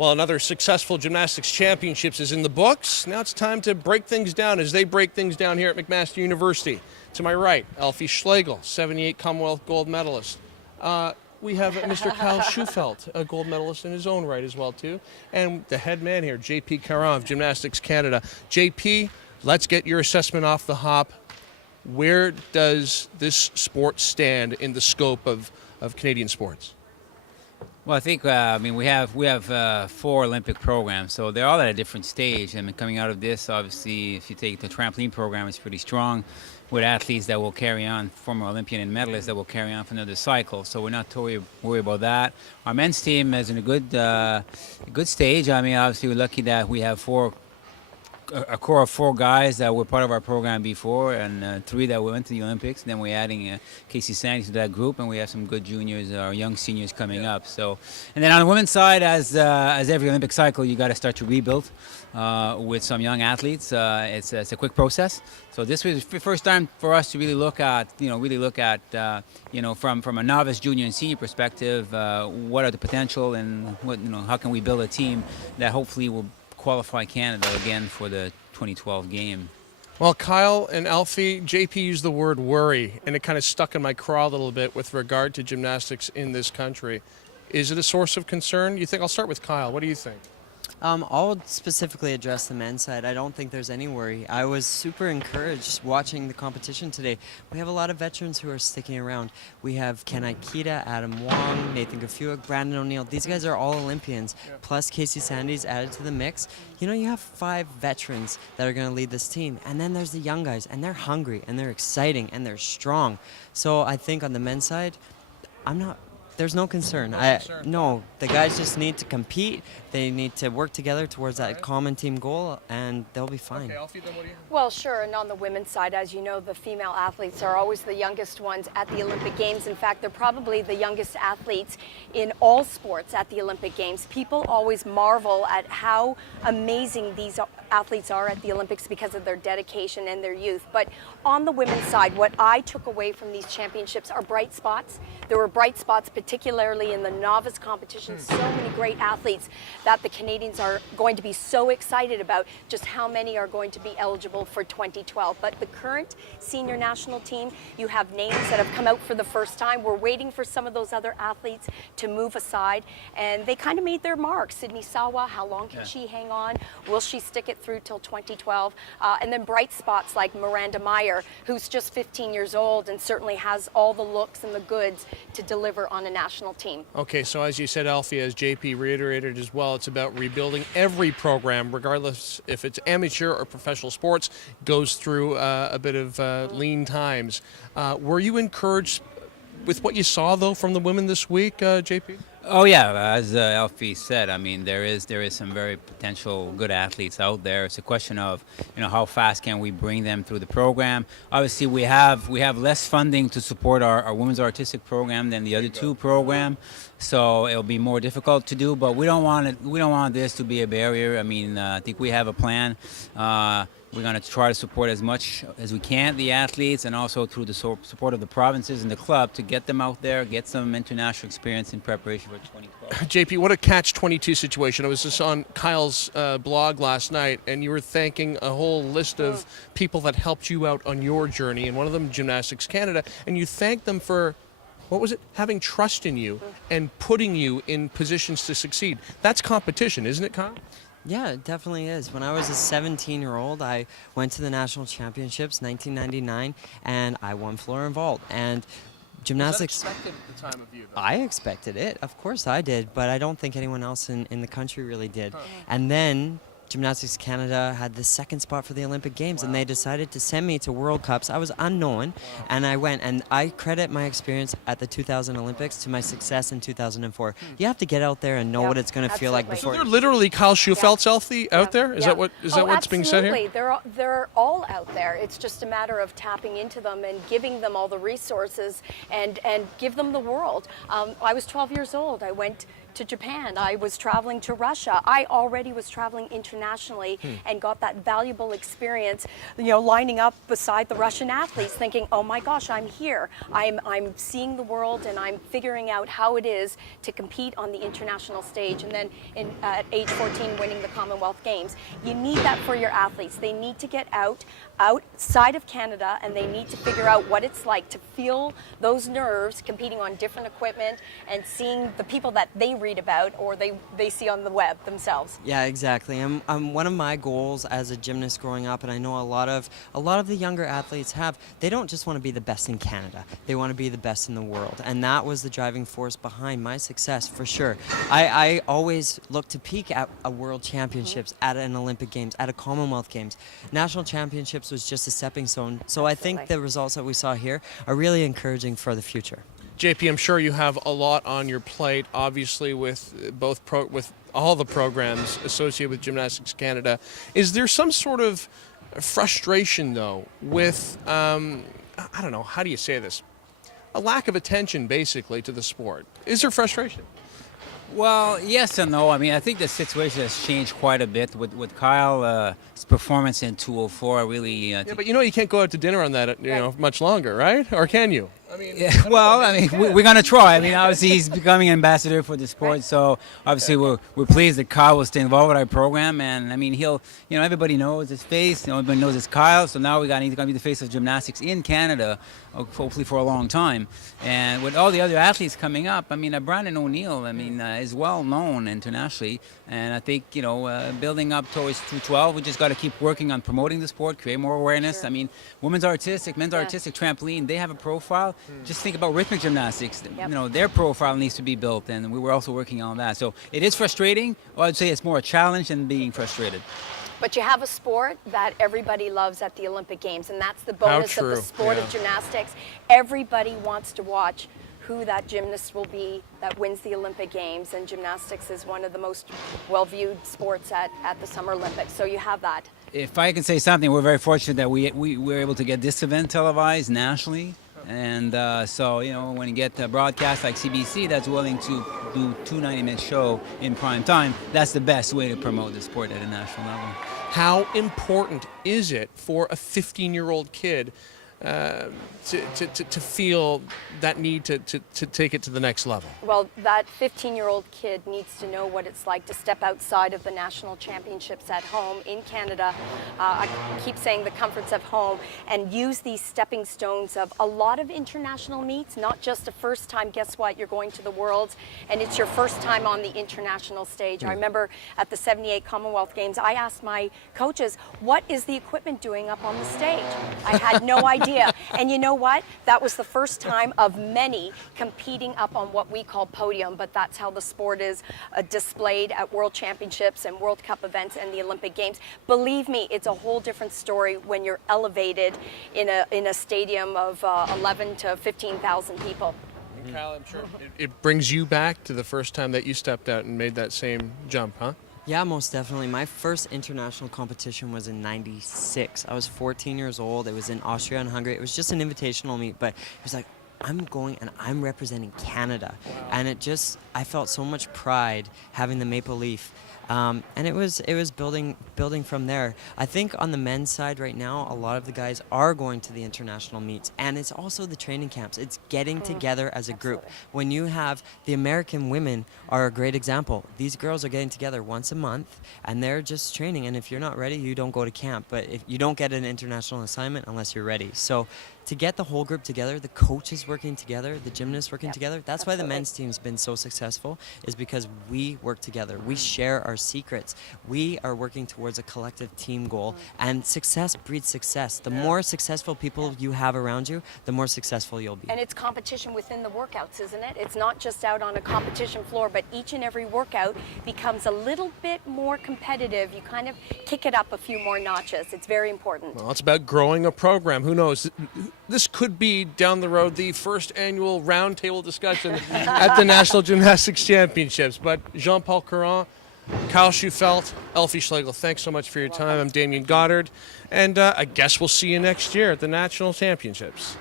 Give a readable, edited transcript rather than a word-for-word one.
Well, another successful gymnastics championships is in the books. Now it's time to break things down as they break things down here at McMaster University. To my right, Elfi Schlegel, 78 Commonwealth gold medalist. We have Mr. Kyle Shewfelt, a gold medalist in his own right as well, too. And the head man here, JP Caron of Gymnastics Canada. JP, let's get your assessment off the hop. Where does this sport stand in the scope of Canadian sports? Well, I think we have 4 Olympic programs, so they're all at a different stage. I mean, coming out of this, obviously, if you take the trampoline program, it's pretty strong, with athletes that will carry on, former Olympian and medalists that will carry on for another cycle. So we're not totally worried about that. Our men's team is in a good stage. I mean, obviously, we're lucky that we have a core of 4 guys that were part of our program before, and 3 that went to the Olympics. Then we're adding Casey Sandys to that group, and we have some good juniors, or young seniors coming up. So, and then on the women's side, as every Olympic cycle, you got to start to rebuild with some young athletes. It's a quick process. So this was the first time for us to really look at, from a novice, junior, and senior perspective, what are the potential, and how can we build a team that hopefully will qualify Canada again for the 2012 game. Well, Kyle and Elfi, JP used the word worry, and it kind of stuck in my craw a little bit with regard to gymnastics in this country. Is it a source of concern? You think? I'll start with Kyle. What do you think? I'll specifically address the men's side. I don't think there's any worry. I was super encouraged watching the competition today. We have a lot of veterans who are sticking around. We have Ken Aikita, Adam Wong, Nathan Gafuik, Brandon O'Neill. These guys are all Olympians, plus Casey Sandys added to the mix. You have 5 veterans that are going to lead this team. And then there's the young guys, and they're hungry, and they're exciting, and they're strong. So I think on the men's side, there's no concern. No, the guys just need to compete. They need to work together towards that common team goal, and they'll be fine. Okay, Elfi, then what do you? Well, sure, and on the women's side, as you know, the female athletes are always the youngest ones at the Olympic Games. In fact, they're probably the youngest athletes in all sports at the Olympic Games. People always marvel at how amazing these athletes are at the Olympics because of their dedication and their youth. But on the women's side, what I took away from these championships are bright spots. There were bright spots, particularly in the novice competition. So many great athletes that the Canadians are going to be so excited about just how many are going to be eligible for 2012. But the current senior national team, you have names that have come out for the first time. We're waiting for some of those other athletes to move aside, and they kind of made their mark. Sydney Sawa, how long can she hang on? Will she stick it through till 2012? And then bright spots like Miranda Meyer, who's just 15 years old and certainly has all the looks and the goods to deliver on a national team. Okay, so as you said, Elfi, as JP reiterated as well, it's about rebuilding. Every program, regardless if it's amateur or professional sports, goes through a bit of lean times. Were you encouraged with what you saw, though, from the women this week, JP? Oh yeah, as Elfi said, I mean there is some very potential good athletes out there. It's a question of how fast can we bring them through the program. Obviously we have less funding to support our women's artistic program than the other 2 programs, so it'll be more difficult to do. But we don't want this to be a barrier. I mean, I think we have a plan. We're going to try to support as much as we can the athletes, and also through the support of the provinces and the club to get them out there, get some international experience in preparation for 2012. JP, what a catch-22 situation. I was just on Kyle's blog last night, and you were thanking a whole list of people that helped you out on your journey, and one of them Gymnastics Canada, and you thanked them for, what was it, having trust in you and putting you in positions to succeed. That's competition, isn't it, Kyle? Yeah, it definitely is. When I was a 17-year-old, I went to the national championships, 1999, and I won floor and vault. And gymnastics. Was that expected at the time of you, though? I expected it. Of course I did, but I don't think anyone else in the country really did. And then Gymnastics Canada had the 2nd spot for the Olympic Games, and they decided to send me to World Cups. I was unknown, and I went, and I credit my experience at the 2000 Olympics to my success in 2004. You have to get out there and know what it's going to feel like before. So they're literally Kyle Shewfelt's Elfi out there? Is that what's being said here? Absolutely. They're all out there. It's just a matter of tapping into them and giving them all the resources and give them the world. I was 12 years old. I went to Japan. I was traveling to Russia. I already was traveling internationally and got that valuable experience, lining up beside the Russian athletes thinking, oh my gosh, I'm here. I'm seeing the world and I'm figuring out how it is to compete on the international stage. And then at age 14, winning the Commonwealth Games. You need that for your athletes. They need to get outside of Canada, and they need to figure out what it's like to feel those nerves competing on different equipment and seeing the people that they read about or they see on the web themselves. Yeah, exactly. One of my goals as a gymnast growing up, and I know a lot of the younger athletes they don't just want to be the best in Canada. They want to be the best in the world, and that was the driving force behind my success for sure. I always look to peak at a World Championships, at an Olympic Games, at a Commonwealth Games. National Championships was just a stepping stone. So I think the results that we saw here are really encouraging for the future. JP, I'm sure you have a lot on your plate, obviously, with with all the programs associated with Gymnastics Canada. Is there some sort of frustration, though, with, I don't know, how do you say this? A lack of attention, basically, to the sport. Is there frustration? Well, yes and no. I mean, I think the situation has changed quite a bit with Kyle's performance in 204. Really, yeah, but you can't go out to dinner on that, much longer, right? Or can you? I mean, yeah, well, I mean, we're gonna try. I mean, obviously he's becoming an ambassador for the sport, so obviously we're pleased that Kyle will stay involved with our program. And I mean, he'll, everybody knows his face. Everybody knows it's Kyle. So now he's gonna be the face of gymnastics in Canada, hopefully for a long time. And with all the other athletes coming up, I mean, Brandon O'Neill, is well known internationally, and I think building up towards 212, we just got to keep working on promoting the sport, create more awareness. Sure. I mean, women's artistic, men's artistic, trampoline, they have a profile. Just think about rhythmic gymnastics. Yep. Their profile needs to be built, and we were also working on that. So it is frustrating. Well, I'd say it's more a challenge than being frustrated. But you have a sport that everybody loves at the Olympic Games, and that's the bonus of the sport of gymnastics. Everybody wants to watch who that gymnast will be that wins the Olympic Games, and gymnastics is one of the most well-viewed sports at the Summer Olympics. So you have that. If I can say something, we're very fortunate that we were able to get this event televised nationally. And so, when you get a broadcast like CBC that's willing to do 2 90-minute show in prime time, that's the best way to promote the sport at a national level. How important is it for a 15-year-old kid to feel that need to take it to the next level? Well, that 15-year-old kid needs to know what it's like to step outside of the national championships at home in Canada. I keep saying the comforts of home, and use these stepping stones of a lot of international meets, not just the first time. Guess what? You're going to the Worlds, and it's your first time on the international stage. I remember at the 78 Commonwealth Games, I asked my coaches, what is the equipment doing up on the stage? I had no idea. And you know what? That was the first time of many competing up on what we call podium, but that's how the sport is displayed at World Championships and World Cup events and the Olympic Games. Believe me, it's a whole different story when you're elevated in a stadium of 11 to 15,000 people. Kyle, I'm sure it brings you back to the first time that you stepped out and made that same jump, huh? Yeah, most definitely. My first international competition was in '96. I was 14 years old. It was in Austria and Hungary. It was just an invitational meet, but it was like, I'm going and I'm representing Canada. Wow. And I felt so much pride having the maple leaf. And it was building from there. I think on the men's side right now, a lot of the guys are going to the international meets, and it's also the training camps. It's getting together as a group. When you have the American women are a great example. These girls are getting together once a month, and they're just training. And if you're not ready, you don't go to camp. But if you don't get an international assignment unless you're ready. So to get the whole group together, the coaches working together, the gymnasts working together, that's why the men's team's been so successful, is because we work together. We share our secrets. We are working towards a collective team goal, and success breeds success. The more successful people you have around you, the more successful you'll be. And it's competition within the workouts, isn't it? It's not just out on a competition floor, but each and every workout becomes a little bit more competitive. You kind of kick it up a few more notches. It's very important. Well, it's about growing a program. Who knows? This could be, down the road, the first annual roundtable discussion at the National Gymnastics Championships. But Jean-Paul Caron, Kyle Shewfelt, Elfi Schlegel, thanks so much for your time. I'm Damian Goddard, and I guess we'll see you next year at the National Championships.